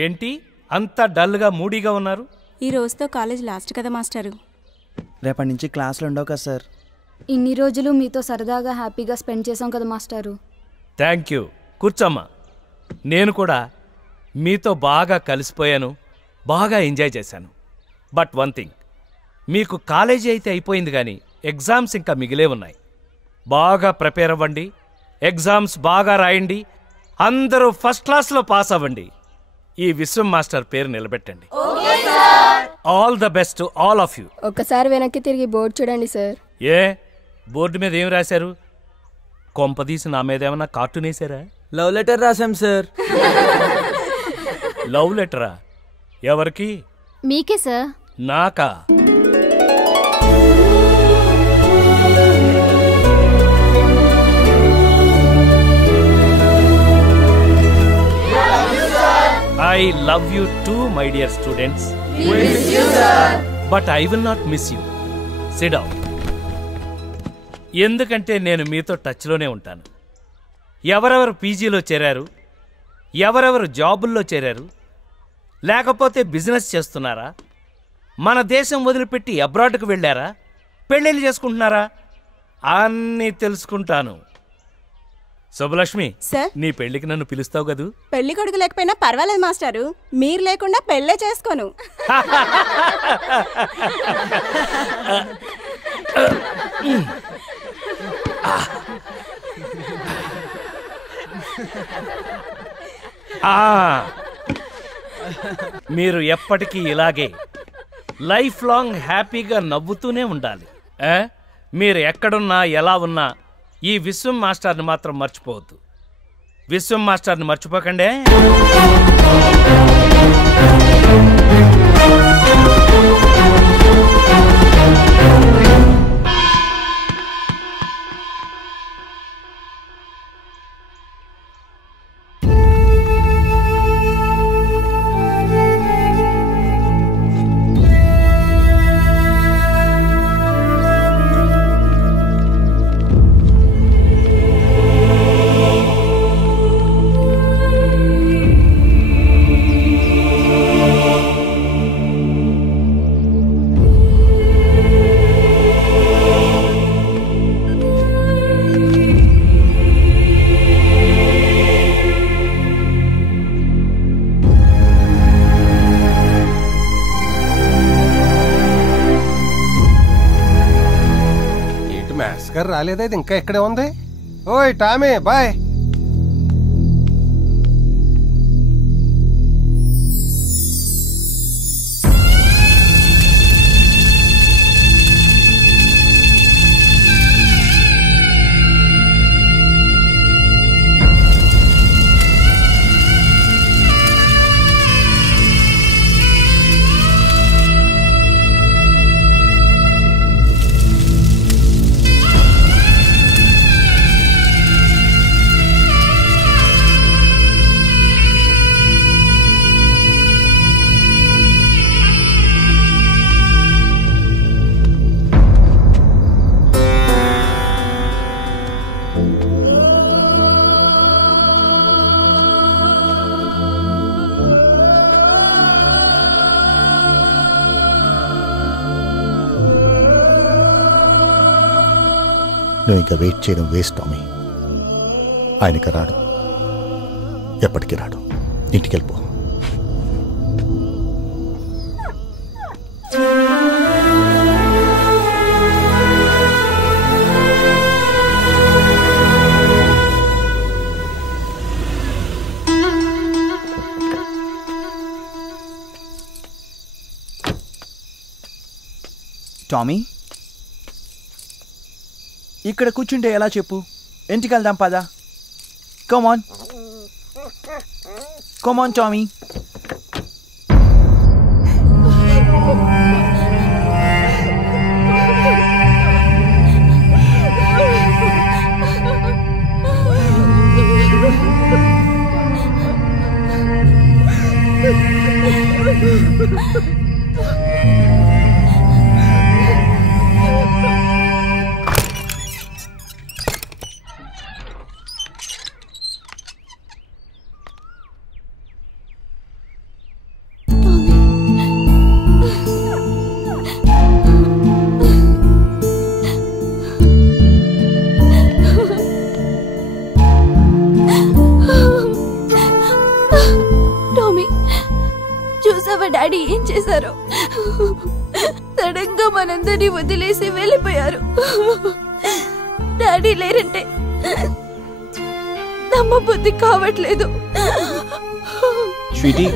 ఏంటి అంత డల్గా మూడీగా ఉన్నారు? ఈ రోజుతో కాలేజ్ లాస్ట్ కదా మాస్టారు. రేపటి నుంచి క్లాసులు ఉండవు కదా సార్. ఇన్ని రోజులు మీతో సరదాగా హ్యాపీగా స్పెండ్ చేసాం కదా మాస్టారు. Thank you. కూర్చోమ్మా. నేను కూడా మీతో బాగా కలిసిపోయాను, బాగా ఎంజాయ్ చేశాను. బట్ వన్ థింగ్, మీకు కాలేజీ అయితే అయిపోయింది కానీ ఎగ్జామ్స్ ఇంకా మిగిలే ఉన్నాయి. బాగా ప్రిపేర్ అవ్వండి, ఎగ్జామ్స్ బాగా రాయండి, అందరూ ఫస్ట్ క్లాస్లో పాస్ అవ్వండి. ఈ విశ్వం మాస్టర్ పేరు నిలబెట్టండి. All the best to all of you. ఒక్కసారి వెనక్కి తిరిగి బోర్డు చూడండి సార్. ఏ బోర్డు మీద ఏం రాశారు? కొంపదీసి నా మీద ఏమన్నా కార్టూన్ వేసారా? లవ్ లెటర్ రాశాం సార్. లవ్ లెటరా? ఎవరికి? మీకే సార్. నాకా? I love you too, my dear students. We miss you, sir. But I will not miss you. Sit down. ఎందుకంటే నేను మీతో టచ్లోనే ఉంటాను. ఎవరెవరు పీజీలో చేరారు, ఎవరెవరు జాబుల్లో చేరారు, లేకపోతే బిజినెస్ చేస్తున్నారా, మన దేశం వదిలిపెట్టి అబ్రాడ్కు వెళ్ళారా, పెళ్ళిళ్ళు చేసుకుంటున్నారా, అన్నీ తెలుసుకుంటాను. శుభలక్ష్మి, నీ పెళ్లికి నన్ను పిలుస్తావు కదూ? పెళ్లి కొడుకు లేకపోయినా పర్వాలేదు మాస్టారు, మీరు లేకుండా పెళ్ళే చేసుకోను. మీరు ఎప్పటికీ ఇలాగే లైఫ్ లాంగ్ హ్యాపీగా నవ్వుతూనే ఉండాలి. మీరు ఎక్కడున్నా ఎలా ఉన్నా ఈ విశ్వం మాస్టర్ని మాత్రం మర్చిపోవద్దు. విశ్వం మాస్టర్ని మర్చిపోకండి. రాలేదా? ఇది ఇంకా ఇక్కడే ఉంది. ఓయ్ టామీ, బాయ్. నువ్వు ఇంకా వెయిట్ చేయడం వేస్ట్ టామీ. ఆయనకి రాడు, ఎప్పటికీ రాడు. ఇంటికి వెళ్ళిపో. టామీ, ఇక్కడ కూర్చుంటే ఎలా చెప్పు? ఇంటికి వెళ్దాం పదా. కమాన్ కమాన్ టామీ. డాడీ ఏం చేశారో. సడన్ గా మనందరినీ వదిలేసి వెళ్ళిపోయారు. డాడీ లేరంటే నమ్మబుద్ధి కావట్లేదు. స్వీటీ